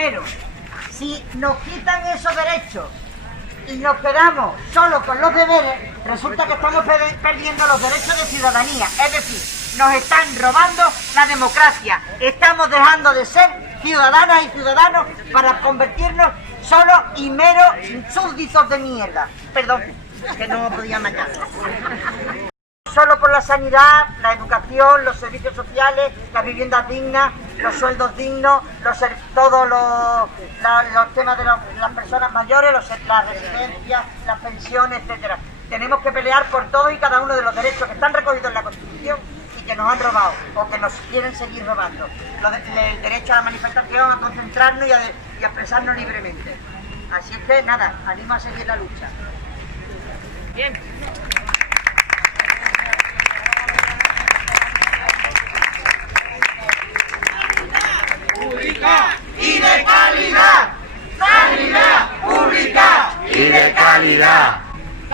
Pero si nos quitan esos derechos y nos quedamos solo con los deberes, resulta que estamos perdiendo los derechos de ciudadanía. Es decir, nos están robando la democracia. Estamos dejando de ser ciudadanas y ciudadanos para convertirnos solo y meros súbditos de mierda. Perdón, que no podía mañana. Solo por la sanidad, la educación, los servicios sociales, las viviendas dignas, los sueldos dignos, todos los temas de las personas mayores, las residencias, las pensiones, etcétera. Tenemos que pelear por todos y cada uno de los derechos que están recogidos en la Constitución y que nos han robado o que nos quieren seguir robando. El derecho a la manifestación, a concentrarnos y a expresarnos libremente. Así es que nada, animo a seguir la lucha. Bien. Pública y de calidad. Sanidad pública y de calidad.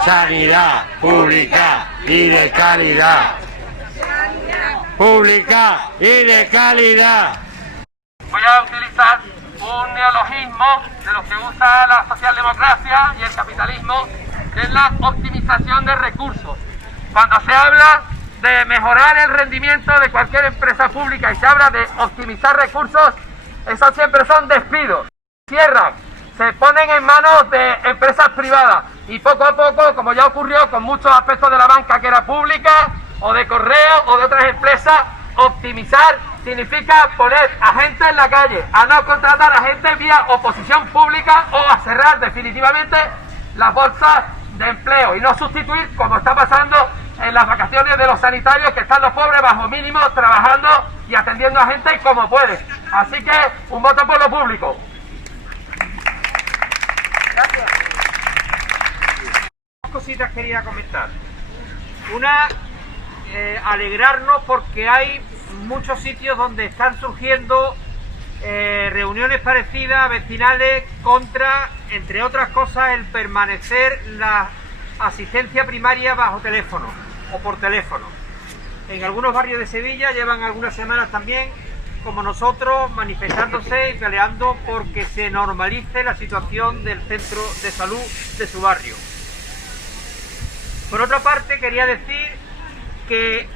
Sanidad pública y de calidad. Pública y de calidad. Voy a utilizar un neologismo de lo que usa la socialdemocracia y el capitalismo, que es la optimización de recursos. Cuando se habla de mejorar el rendimiento de cualquier empresa pública y se habla de optimizar recursos, eso siempre son despidos. Cierran, se ponen en manos de empresas privadas y poco a poco, como ya ocurrió con muchos aspectos de la banca que era pública, o de correo o de otras empresas, optimizar significa poner a gente en la calle, a no contratar a gente vía oposición pública o a cerrar definitivamente las bolsas de empleo y no sustituir, como está pasando en las vacaciones de los sanitarios, que están los pobres bajo mínimo trabajando y atendiendo a gente como pueden. Así que un voto por lo público. Gracias. Dos cositas quería comentar. Una, alegrarnos porque hay muchos sitios donde están surgiendo reuniones parecidas, vecinales, contra, entre otras cosas, el permanecer la asistencia primaria bajo teléfono o por teléfono. En algunos barrios de Sevilla llevan algunas semanas también, como nosotros, manifestándose y peleando porque se normalice la situación del centro de salud de su barrio. Por otra parte, quería decir que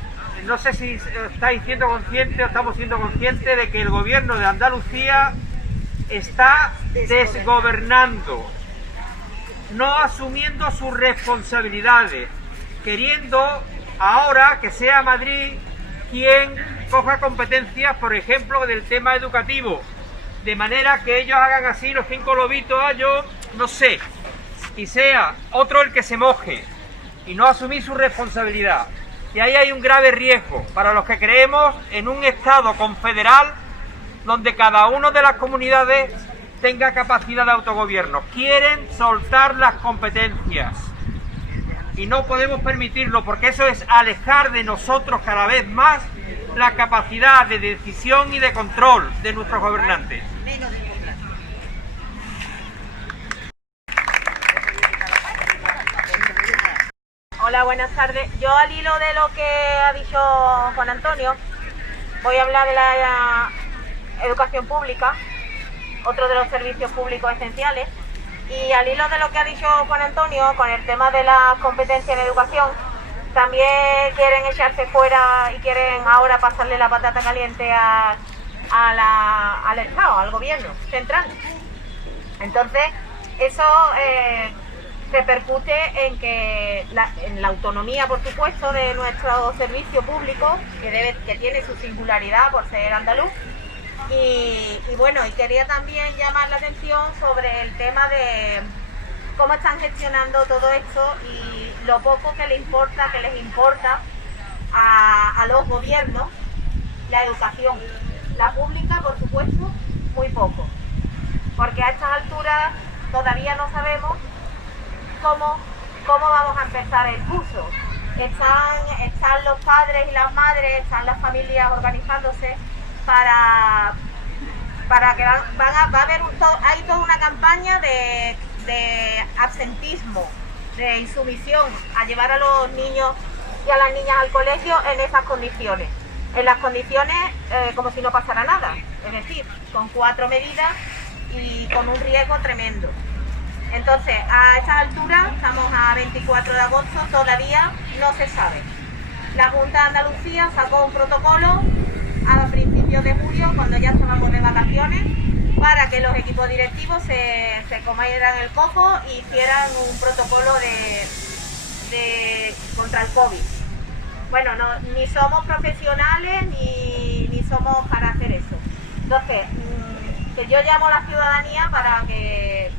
no sé si estáis siendo conscientes o estamos siendo conscientes de que el gobierno de Andalucía está desgobernando, no asumiendo sus responsabilidades, queriendo ahora que sea Madrid quien coja competencias, por ejemplo, del tema educativo, de manera que ellos hagan así los 5 lobitos, yo no sé, y sea otro el que se moje y no asumir su responsabilidad. Y ahí hay un grave riesgo para los que creemos en un Estado confederal donde cada una de las comunidades tenga capacidad de autogobierno. Quieren soltar las competencias y no podemos permitirlo, porque eso es alejar de nosotros cada vez más la capacidad de decisión y de control de nuestros gobernantes. Hola, buenas tardes. Yo, al hilo de lo que ha dicho Juan Antonio, voy a hablar de la educación pública, otro de los servicios públicos esenciales. Y al hilo de lo que ha dicho Juan Antonio, con el tema de la competencia en educación, también quieren echarse fuera y quieren ahora pasarle la patata caliente al Estado, al gobierno central. Entonces, eso repercute en que en la autonomía, por supuesto, de nuestro servicio público, que tiene su singularidad por ser andaluz. Y bueno, y quería también llamar la atención sobre el tema de cómo están gestionando todo esto y lo poco que les importa a los gobiernos la educación. La pública, por supuesto, muy poco. Porque a estas alturas todavía no sabemos cómo vamos a empezar el curso. Están los padres y las madres, están las familias organizándose para que hay toda una campaña de absentismo, de insumisión, a llevar a los niños y a las niñas al colegio en esas condiciones. En las condiciones como si no pasara nada, es decir, con 4 medidas y con un riesgo tremendo. Entonces, a esta altura, estamos a 24 de agosto, todavía no se sabe. La Junta de Andalucía sacó un protocolo a principios de julio, cuando ya estábamos de vacaciones, para que los equipos directivos se comieran el coco y hicieran un protocolo contra el COVID. Bueno, ni somos profesionales ni somos para hacer eso. Entonces, que yo llamo a la ciudadanía para que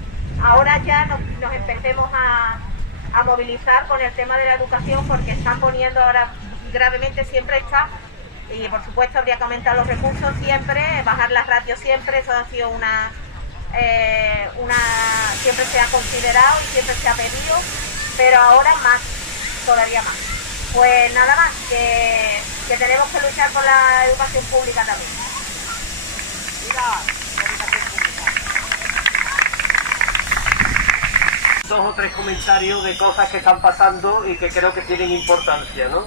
ahora ya nos empecemos a movilizar con el tema de la educación, porque están poniendo ahora gravemente, siempre está, y por supuesto habría que aumentar los recursos siempre, bajar las ratios siempre, eso ha sido siempre se ha considerado y siempre se ha pedido, pero ahora más, todavía más. Pues nada más, que tenemos que luchar por la educación pública también. Dos o tres comentarios de cosas que están pasando y que creo que tienen importancia, ¿no?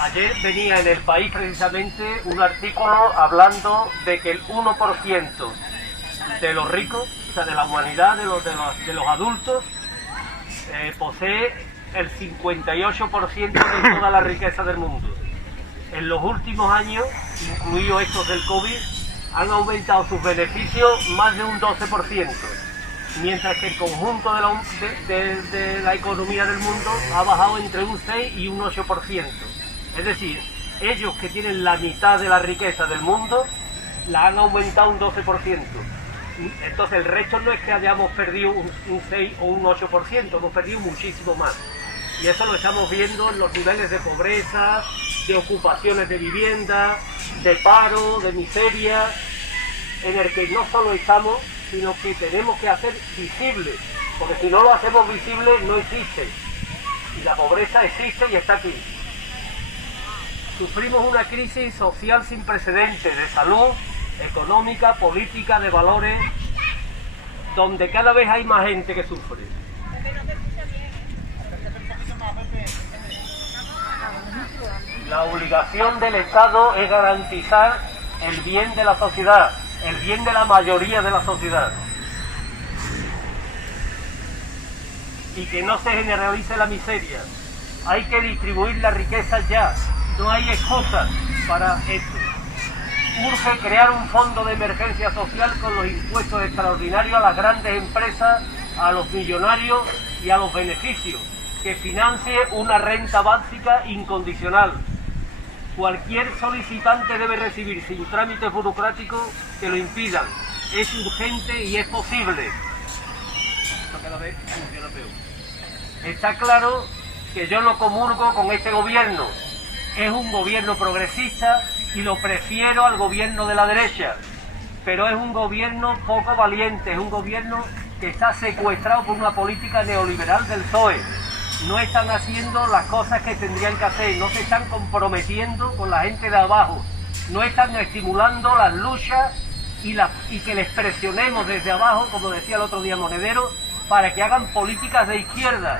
Ayer venía en El País precisamente un artículo hablando de que el 1% de los ricos, o sea, de la humanidad, de los adultos, posee el 58% de toda la riqueza del mundo. En los últimos años, incluidos estos del COVID, han aumentado sus beneficios más de un 12%, mientras que el conjunto de la economía del mundo ha bajado entre un 6 y un 8%. Es decir, ellos que tienen la mitad de la riqueza del mundo, la han aumentado un 12%. Entonces el resto no es que hayamos perdido un 6 o un 8%, hemos perdido muchísimo más. Y eso lo estamos viendo en los niveles de pobreza, de ocupaciones de vivienda, de paro, de miseria, en el que no solo estamos, sino que tenemos que hacer visible, porque si no lo hacemos visible no existe. Y la pobreza existe y está aquí. Sufrimos una crisis social sin precedentes de salud, económica, política, de valores, donde cada vez hay más gente que sufre. La obligación del Estado es garantizar el bien de la sociedad, el bien de la mayoría de la sociedad. Y que no se generalice la miseria. Hay que distribuir la riqueza ya. No hay excusas para esto. Urge crear un fondo de emergencia social con los impuestos extraordinarios a las grandes empresas, a los millonarios y a los beneficios, que financie una renta básica incondicional. Cualquier solicitante debe recibir sin trámites burocráticos que lo impidan. Es urgente y es posible. Esto cada vez funciona peor. Está claro que yo no comulgo con este gobierno. Es un gobierno progresista y lo prefiero al gobierno de la derecha. Pero es un gobierno poco valiente, es un gobierno que está secuestrado por una política neoliberal del PSOE. No están haciendo las cosas que tendrían que hacer, no se están comprometiendo con la gente de abajo, no están estimulando las luchas y que les presionemos desde abajo, como decía el otro día Monedero, para que hagan políticas de izquierda.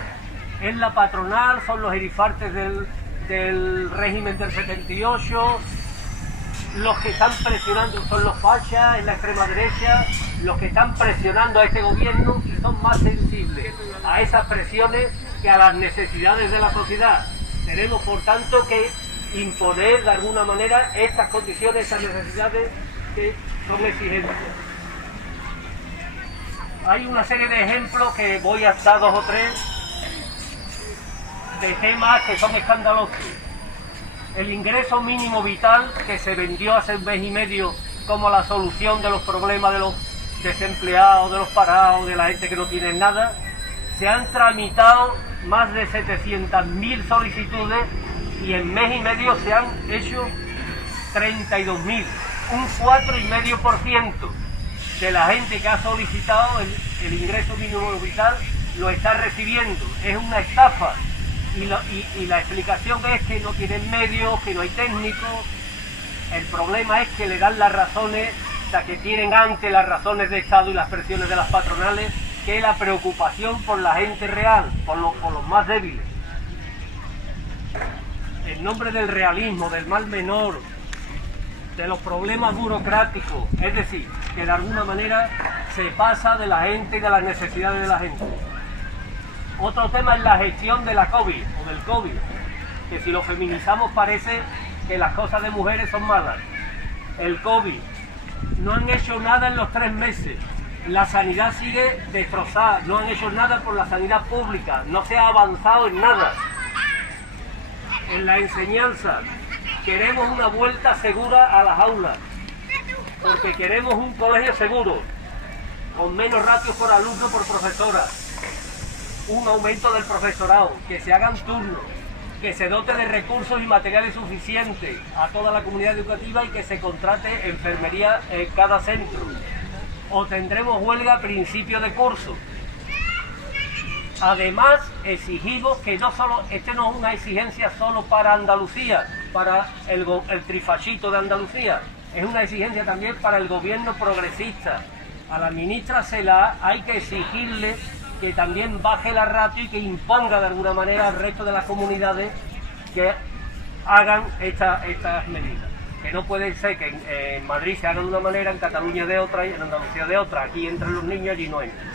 Es la patronal, son los gerifartes del régimen del 78, los que están presionando son los fachas en la extrema derecha, los que están presionando a este gobierno y son más sensibles a esas presiones que a las necesidades de la sociedad. Tenemos por tanto que imponer de alguna manera estas condiciones, estas necesidades que son exigentes. Hay una serie de ejemplos que voy a dar 2 o 3 de temas que son escandalosos. El ingreso mínimo vital, que se vendió hace un mes y medio como la solución de los problemas de los desempleados, de los parados, de la gente que no tiene nada, se han tramitado más de 700.000 solicitudes y en mes y medio se han hecho 32.000, un 4,5% de la gente que ha solicitado el ingreso mínimo vital lo está recibiendo. Es una estafa y la explicación es que no tienen medios, que no hay técnicos. El problema es que le dan las razones, o sea, que tienen ante las razones de Estado y las presiones de las patronales, que es la preocupación por la gente real, por los más débiles. En nombre del realismo, del mal menor, de los problemas burocráticos, es decir, que de alguna manera se pasa de la gente y de las necesidades de la gente. Otro tema es la gestión de la COVID o del COVID, que si lo feminizamos parece que las cosas de mujeres son malas. El COVID, no han hecho nada en los 3 meses, la sanidad sigue destrozada, no han hecho nada por la sanidad pública, no se ha avanzado en nada. En la enseñanza, queremos una vuelta segura a las aulas, porque queremos un colegio seguro, con menos ratios por alumno por profesora, un aumento del profesorado, que se hagan turnos, que se dote de recursos y materiales suficientes a toda la comunidad educativa y que se contrate enfermería en cada centro. O tendremos huelga a principio de curso. Además, exigimos que no solo, no es una exigencia solo para Andalucía, para el trifachito de Andalucía, es una exigencia también para el gobierno progresista. A la ministra hay que exigirle que también baje la ratio y que imponga de alguna manera al resto de las comunidades que hagan estas medidas. Que no puede ser que en Madrid se haga de una manera, en Cataluña de otra y en Andalucía de otra. Aquí entran los niños y no entran.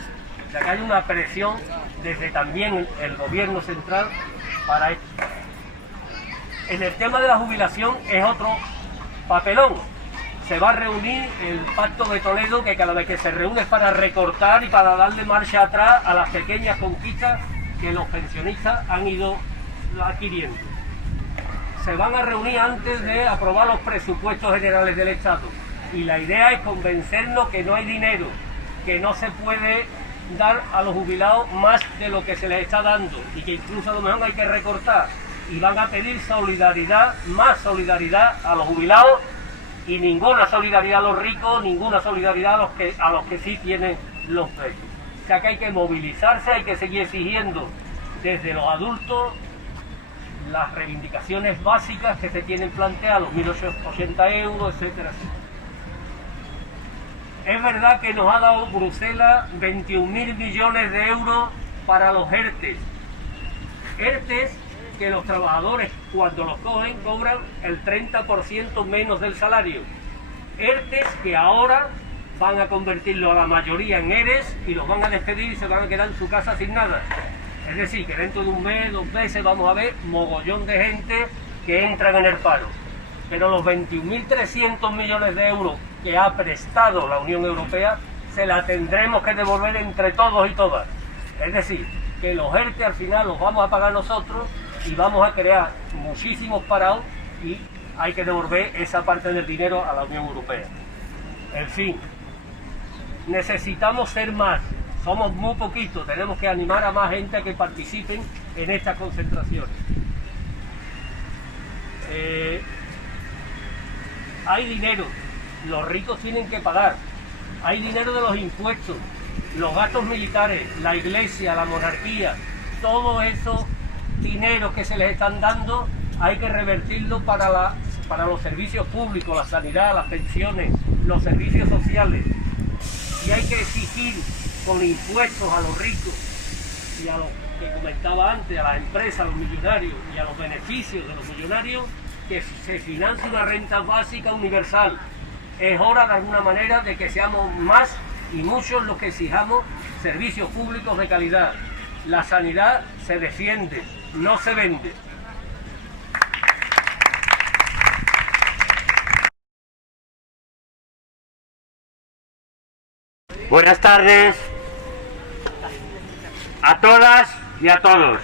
O sea que hay una presión desde también el gobierno central para esto. En el tema de la jubilación es otro papelón. Se va a reunir el Pacto de Toledo, que cada vez que se reúne es para recortar y para darle marcha atrás a las pequeñas conquistas que los pensionistas han ido adquiriendo. Se van a reunir antes de aprobar los presupuestos generales del Estado. Y la idea es convencernos que no hay dinero, que no se puede dar a los jubilados más de lo que se les está dando y que incluso a lo mejor hay que recortar. Y van a pedir solidaridad, más solidaridad a los jubilados y ninguna solidaridad a los ricos, ninguna solidaridad a los que sí tienen los precios. O sea que hay que movilizarse, hay que seguir exigiendo desde los adultos las reivindicaciones básicas que se tienen planteadas, los 1.880 euros, etcétera, etcétera. Es verdad que nos ha dado Bruselas 21.000 millones de euros para los ERTES. ERTES que los trabajadores cuando los cogen cobran el 30% menos del salario. ERTES que ahora van a convertirlo a la mayoría en ERES y los van a despedir y se van a quedar en su casa sin nada. Es decir, que dentro de un mes, 2 meses vamos a ver mogollón de gente que entran en el paro. Pero los 21.300 millones de euros que ha prestado la Unión Europea se la tendremos que devolver entre todos y todas. Es decir, que los ERTE al final los vamos a pagar nosotros y vamos a crear muchísimos parados y hay que devolver esa parte del dinero a la Unión Europea. En fin, necesitamos ser más, somos muy poquitos, tenemos que animar a más gente a que participen en estas concentraciones. Hay dinero, los ricos tienen que pagar, hay dinero de los impuestos, los gastos militares, la iglesia, la monarquía, todo eso dinero que se les están dando hay que revertirlo para los servicios públicos, la sanidad, las pensiones, los servicios sociales. Y hay que exigir con impuestos a los ricos y a los que comentaba antes, a las empresas, a los millonarios y a los beneficios de los millonarios, que se financie una renta básica universal. Es hora de alguna manera de que seamos más y muchos los que exijamos servicios públicos de calidad. La sanidad se defiende, no se vende. Buenas tardes a todas y a todos.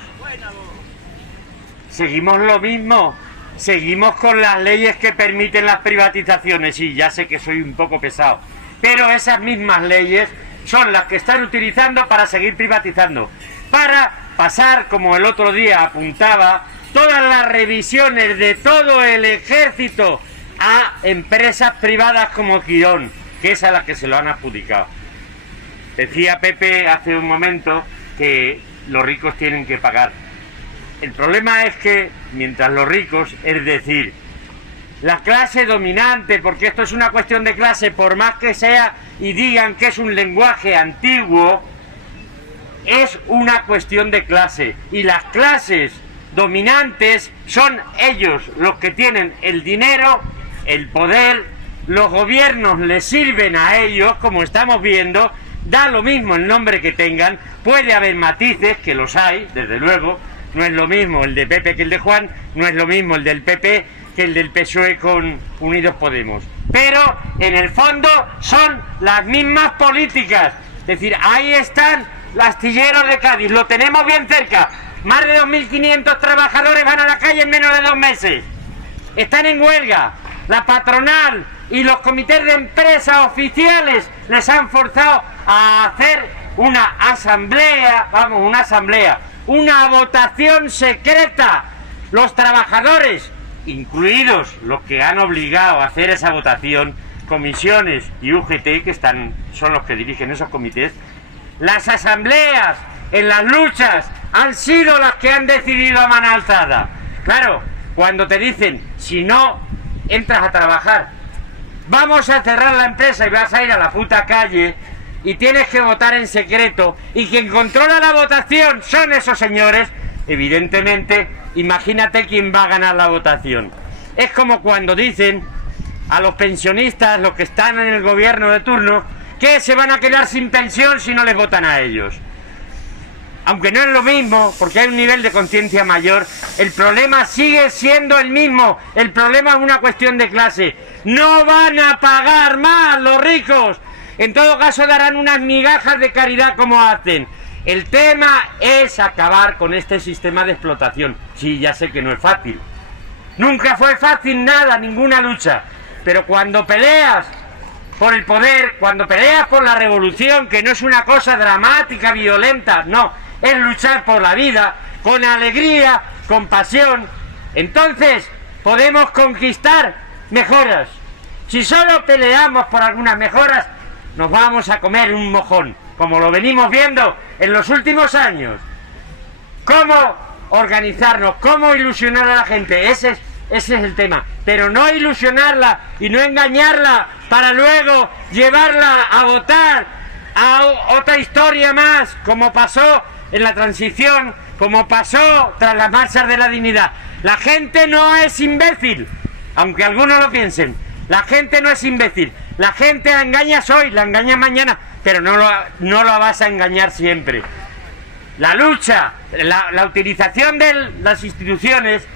Seguimos lo mismo, seguimos con las leyes que permiten las privatizaciones. Y ya sé que soy un poco pesado, pero esas mismas leyes son las que están utilizando para seguir privatizando, para pasar, como el otro día apuntaba, todas las revisiones de todo el ejército a empresas privadas como Quirón, que es a las que se lo han adjudicado. Decía Pepe hace un momento que los ricos tienen que pagar. El problema es que mientras los ricos, es decir, la clase dominante, porque esto es una cuestión de clase, por más que sea y digan que es un lenguaje antiguo, es una cuestión de clase. Y las clases dominantes son ellos los que tienen el dinero, el poder los gobiernos les sirven a ellos, como estamos viendo, da lo mismo el nombre que tengan, puede haber matices, que los hay, desde luego, no es lo mismo el de Pepe que el de Juan, no es lo mismo el del PP que el del PSOE con Unidos Podemos. Pero, en el fondo, son las mismas políticas. Es decir, ahí están los astilleros de Cádiz, lo tenemos bien cerca. Más de 2.500 trabajadores van a la calle en menos de 2 meses. Están en huelga. La patronal y los comités de empresas oficiales les han forzado a hacer una asamblea, una votación secreta. Los trabajadores, incluidos los que han obligado a hacer esa votación, comisiones y UGT, que son los que dirigen esos comités, las asambleas en las luchas han sido las que han decidido a mano alzada. Claro, cuando te dicen, si no entras a trabajar, vamos a cerrar la empresa y vas a ir a la puta calle y tienes que votar en secreto, y quien controla la votación son esos señores, evidentemente, imagínate quién va a ganar la votación. Es como cuando dicen a los pensionistas, los que están en el gobierno de turno, que se van a quedar sin pensión si no les votan a ellos. Aunque no es lo mismo, porque hay un nivel de conciencia mayor, el problema sigue siendo el mismo. El problema es una cuestión de clase. No van a pagar más los ricos. En todo caso darán unas migajas de caridad como hacen. El tema es acabar con este sistema de explotación. Sí, ya sé que no es fácil. Nunca fue fácil nada, ninguna lucha. Pero cuando peleas por el poder, cuando peleas por la revolución, que no es una cosa dramática, violenta, no, es luchar por la vida, con alegría, con pasión, entonces podemos conquistar mejoras. Si solo peleamos por algunas mejoras, nos vamos a comer un mojón, como lo venimos viendo en los últimos años. ¿Cómo organizarnos? ¿Cómo ilusionar a la gente? Ese es el tema. Pero no ilusionarla y no engañarla para luego llevarla a votar a otra historia más, como pasó en la transición, como pasó tras las marchas de la dignidad. La gente no es imbécil, aunque algunos lo piensen. La gente no es imbécil. La gente la engañas hoy, la engañas mañana, pero no la vas a engañar siempre. La lucha, la utilización de las instituciones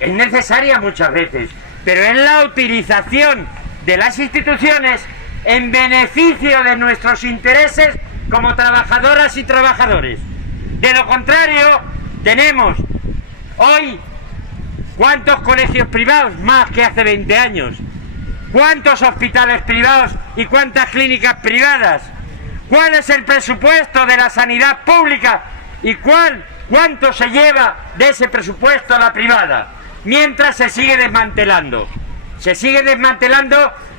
es necesaria muchas veces, pero es la utilización de las instituciones en beneficio de nuestros intereses como trabajadoras y trabajadores. De lo contrario, tenemos hoy ¿cuántos colegios privados más que hace 20 años? ¿Cuántos hospitales privados y cuántas clínicas privadas? ¿Cuál es el presupuesto de la sanidad pública y cuánto se lleva de ese presupuesto a la privada? Mientras se sigue desmantelando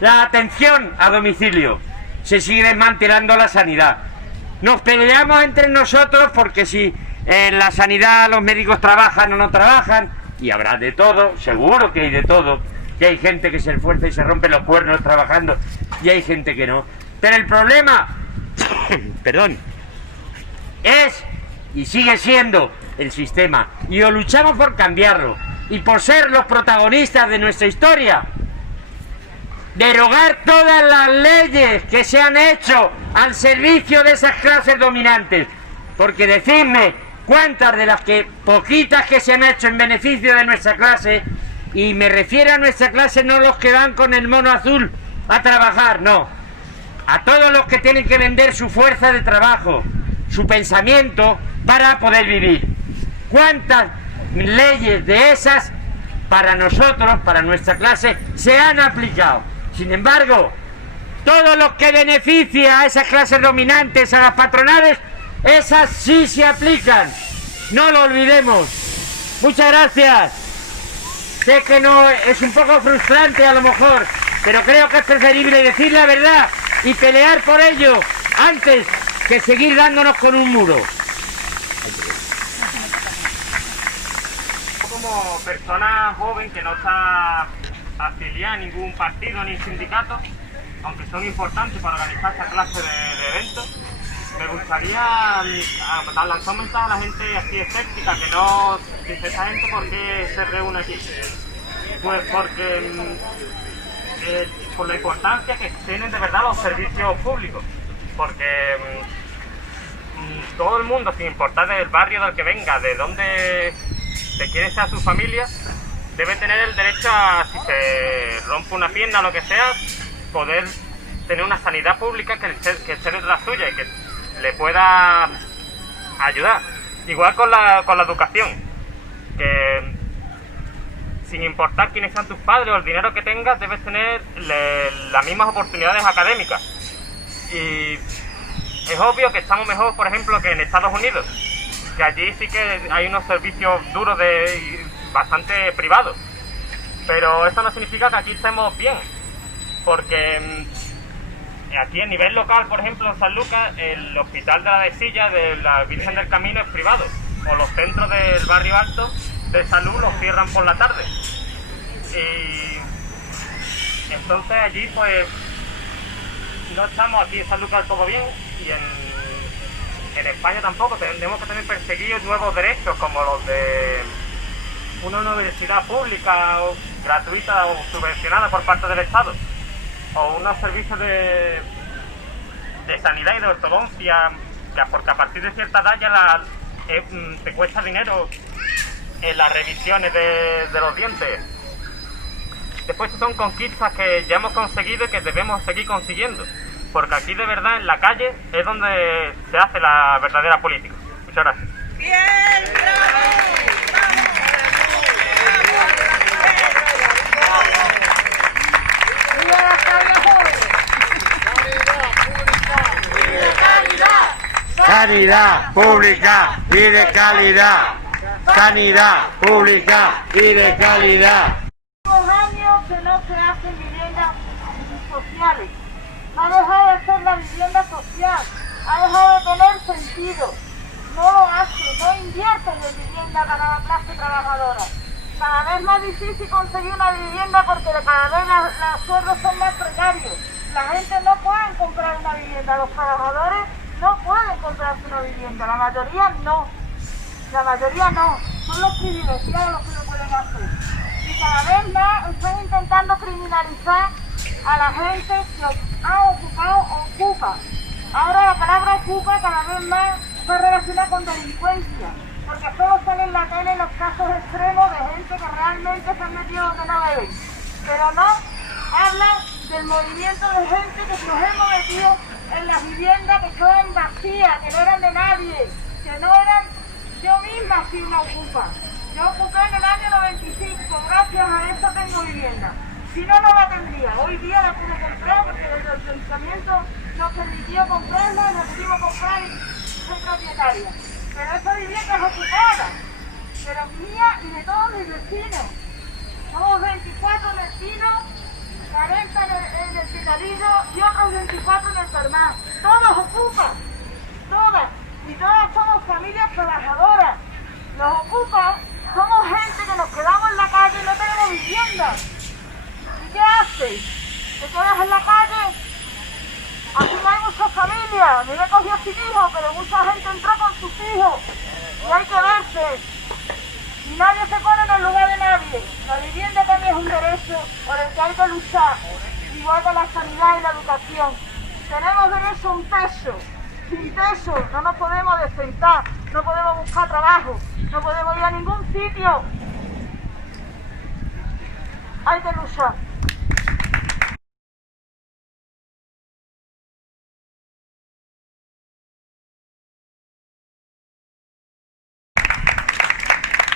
la atención a domicilio, se sigue desmantelando la sanidad. Nos peleamos entre nosotros porque si en la sanidad los médicos trabajan o no trabajan, y habrá de todo, seguro que hay de todo, que hay gente que se esfuerza y se rompe los cuernos trabajando, y hay gente que no. Pero el problema, perdón, es y sigue siendo el sistema, y o luchamos por cambiarlo y por ser los protagonistas de nuestra historia, derogar todas las leyes que se han hecho al servicio de esas clases dominantes, porque decidme cuántas de las poquitas que se han hecho en beneficio de nuestra clase, y me refiero a nuestra clase no los que van con el mono azul a trabajar, no, a todos los que tienen que vender su fuerza de trabajo, su pensamiento para poder vivir. ¿Cuántas leyes de esas para nosotros, para nuestra clase, se han aplicado? Sin embargo, todo lo que beneficia a esas clases dominantes, a las patronales, esas sí se aplican. No lo olvidemos. Muchas gracias. Sé que no es un poco frustrante a lo mejor, pero creo que es preferible decir la verdad y pelear por ello antes que seguir dándonos con un muro. Como persona joven que no está afiliada a ningún partido ni sindicato, aunque son importantes para organizar esta clase de eventos, me gustaría lanzar un mensaje a la gente así escéptica, que no dice esta gente por qué se reúne aquí. Pues porque por la importancia que tienen de verdad los servicios públicos, porque todo el mundo, sin importar del barrio del que venga, de dónde, de quién sea su familia, debe tener el derecho a, si se rompe una pierna o lo que sea, poder tener una sanidad pública que esté de la suya y que le pueda ayudar. Igual con la educación, que sin importar quiénes sean tus padres o el dinero que tengas, debes tener las mismas oportunidades académicas. Y es obvio que estamos mejor, por ejemplo, que en Estados Unidos, que allí sí que hay unos servicios duros bastante privados. Pero eso no significa que aquí estemos bien, porque aquí a nivel local, por ejemplo, en San Lucas, el hospital de la Dehesilla de la Virgen del Camino es privado, o los centros del barrio alto de salud los cierran por la tarde. Y entonces allí pues no estamos aquí en San Lucas todo bien, y en España tampoco. Tenemos que tener perseguidos nuevos derechos como los de una universidad pública o gratuita o subvencionada por parte del Estado, o unos servicios de sanidad y de ortodoncia, porque a partir de cierta edad ya te cuesta dinero en las revisiones de los dientes. Después son conquistas que ya hemos conseguido y que debemos seguir consiguiendo, porque aquí de verdad en la calle es donde se hace la verdadera política. Muchas gracias. ¡Bien! Sanidad pública y de calidad. Sanidad pública y de calidad. Hace años que no se hacen viviendas sociales. Ha dejado de ser la vivienda social. Ha dejado de tener sentido. No lo hace, no invierte en vivienda para la clase trabajadora. Cada vez más difícil conseguir una vivienda porque cada vez los sueldos son más precarios. La gente no puede comprar una vivienda, los trabajadores no pueden comprarse una vivienda, la mayoría no. La mayoría no, son los privilegiados los que lo pueden hacer. Y cada vez más están intentando criminalizar a la gente que ha ocupado o ocupa. Ahora la palabra ocupa cada vez más está relacionada con delincuencia, porque solo sale en la tele los casos extremos de gente que realmente se han metido donde no deben. Pero no hablan del movimiento de gente que nos hemos metido en las viviendas que estaban vacías, que no eran de nadie, que no eran. Yo misma fui una ocupa. Yo ocupé en el año 95, gracias a eso tengo vivienda. Si no, no la tendría. Hoy día la pude comprar porque el ayuntamiento nos permitió comprarla, la pudimos comprar y soy propietaria. Pero esa vivienda es ocupada, pero mía y de todos mis vecinos. Somos 24 vecinos, 40 en el Pitalillo y otros 24 en el Fermán. Todos ocupan, todas. Y todas somos familias trabajadoras. Los ocupas somos gente que nos quedamos en la calle y no tenemos vivienda. ¿Y qué haces? ¿Te quedas en la calle? Aquí no hay muchas familias. A mí me cogió sin hijos, pero mucha gente entró con sus hijos. Y hay que verse. Y nadie se pone en el lugar de nadie. La vivienda también es un derecho por el que hay que luchar. Igual que la sanidad y la educación. Tenemos derecho a un techo. Sin techo no nos podemos desentar, no podemos buscar trabajo, no podemos ir a ningún sitio. Hay que luchar.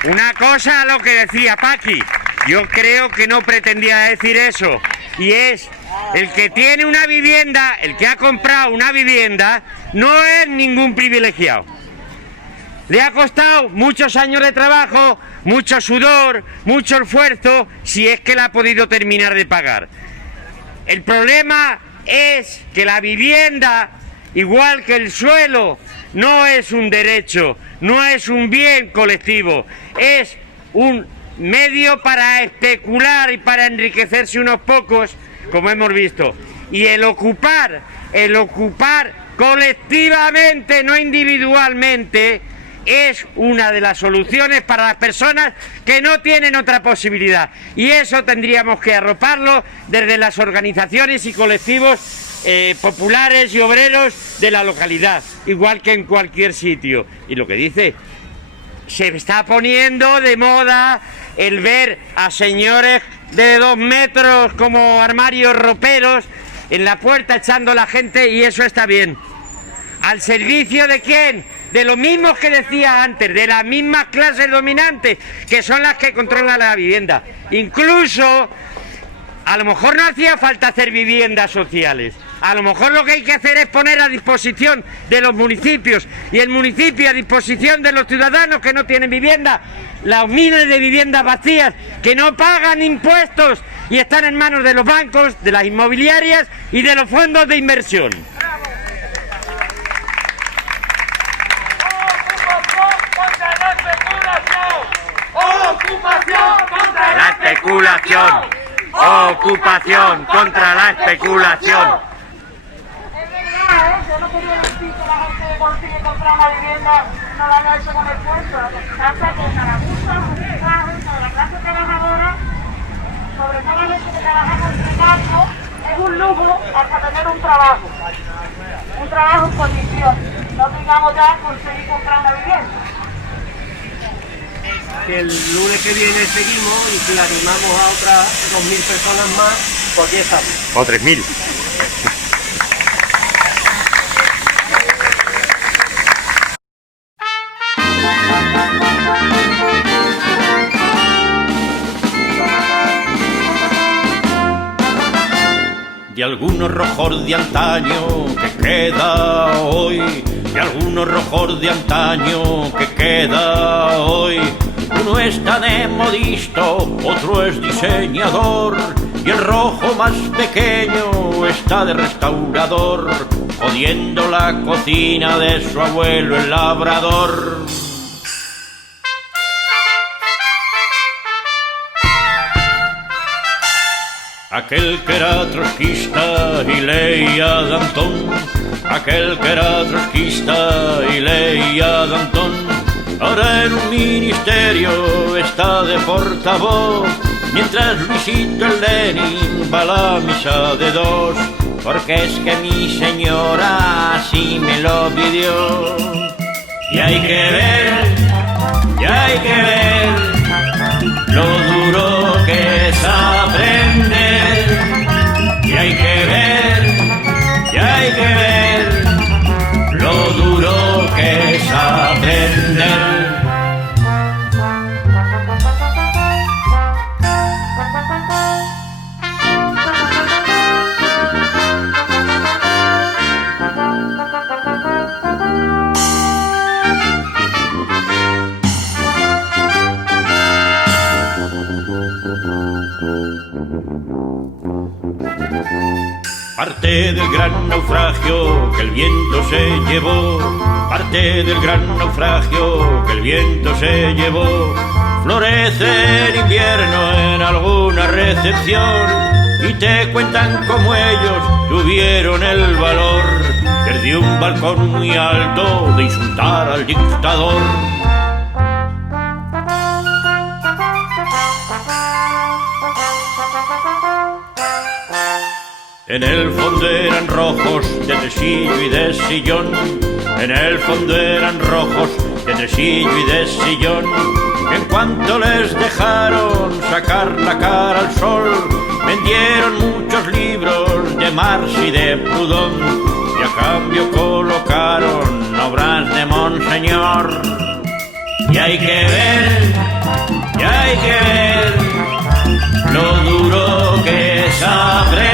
Una cosa a lo que decía Paqui, yo creo que no pretendía decir eso, y es el que tiene una vivienda, el que ha comprado una vivienda, no es ningún privilegiado. Le ha costado muchos años de trabajo, mucho sudor, mucho esfuerzo, si es que la ha podido terminar de pagar. El problema es que la vivienda, igual que el suelo, no es un derecho, no es un bien colectivo, es un medio para especular y para enriquecerse unos pocos, como hemos visto. Y el ocupar colectivamente, no individualmente, es una de las soluciones para las personas que no tienen otra posibilidad. Y eso tendríamos que arroparlo desde las organizaciones y colectivos populares y obreros de la localidad, igual que en cualquier sitio. Y lo que dice, se está poniendo de moda el ver a señores de 2 metros como armarios roperos en la puerta echando a la gente, y eso está bien. ¿Al servicio de quién? De los mismos que decía antes, de las mismas clases dominantes, que son las que controlan la vivienda. Incluso, a lo mejor no hacía falta hacer viviendas sociales. A lo mejor lo que hay que hacer es poner a disposición de los municipios y el municipio a disposición de los ciudadanos que no tienen vivienda, las miles de viviendas vacías que no pagan impuestos y están en manos de los bancos, de las inmobiliarias y de los fondos de inversión. La especulación, ocupación contra la especulación. Yo no quería decir que la gente consigue comprar una vivienda, no lo han hecho con esfuerzo. Lo que pasa es que para muchos mensajes sobre la clase trabajadora, sobre todo la gente que trabaja con sindicatos, es un lujo hasta tener un trabajo en condiciones, no digamos ya conseguir comprar una vivienda. Que el lunes que viene seguimos y si animamos a otras 2.000 personas más, pues aquí estamos. O 3.000. De algunos rojos de antaño que queda hoy, de algunos rojos de antaño que queda hoy. Uno está de modisto, otro es diseñador, y el rojo más pequeño está de restaurador, jodiendo la cocina de su abuelo el labrador. Aquel que era trotskista y leía Danton, aquel que era trotskista y leía Danton, ahora en un ministerio está de portavoz, mientras Luisito el Lenin va a la misa de 2, porque es que mi señora así me lo pidió. Y hay que ver, y hay que ver lo duro que es aprender. Y hay que ver, y hay que ver lo duro que es aprender. Parte del gran naufragio que el viento se llevó, parte del gran naufragio que el viento se llevó, florece en invierno en alguna recepción y te cuentan cómo ellos tuvieron el valor desde un balcón muy alto de insultar al dictador. En el fondo eran rojos de tresillo y de sillón, en el fondo eran rojos de tresillo y de sillón. En cuanto les dejaron sacar la cara al sol, vendieron muchos libros de Marx y de Proudhon, y a cambio colocaron obras de Monseñor. Y hay que ver, y hay que ver lo duro que es aprender.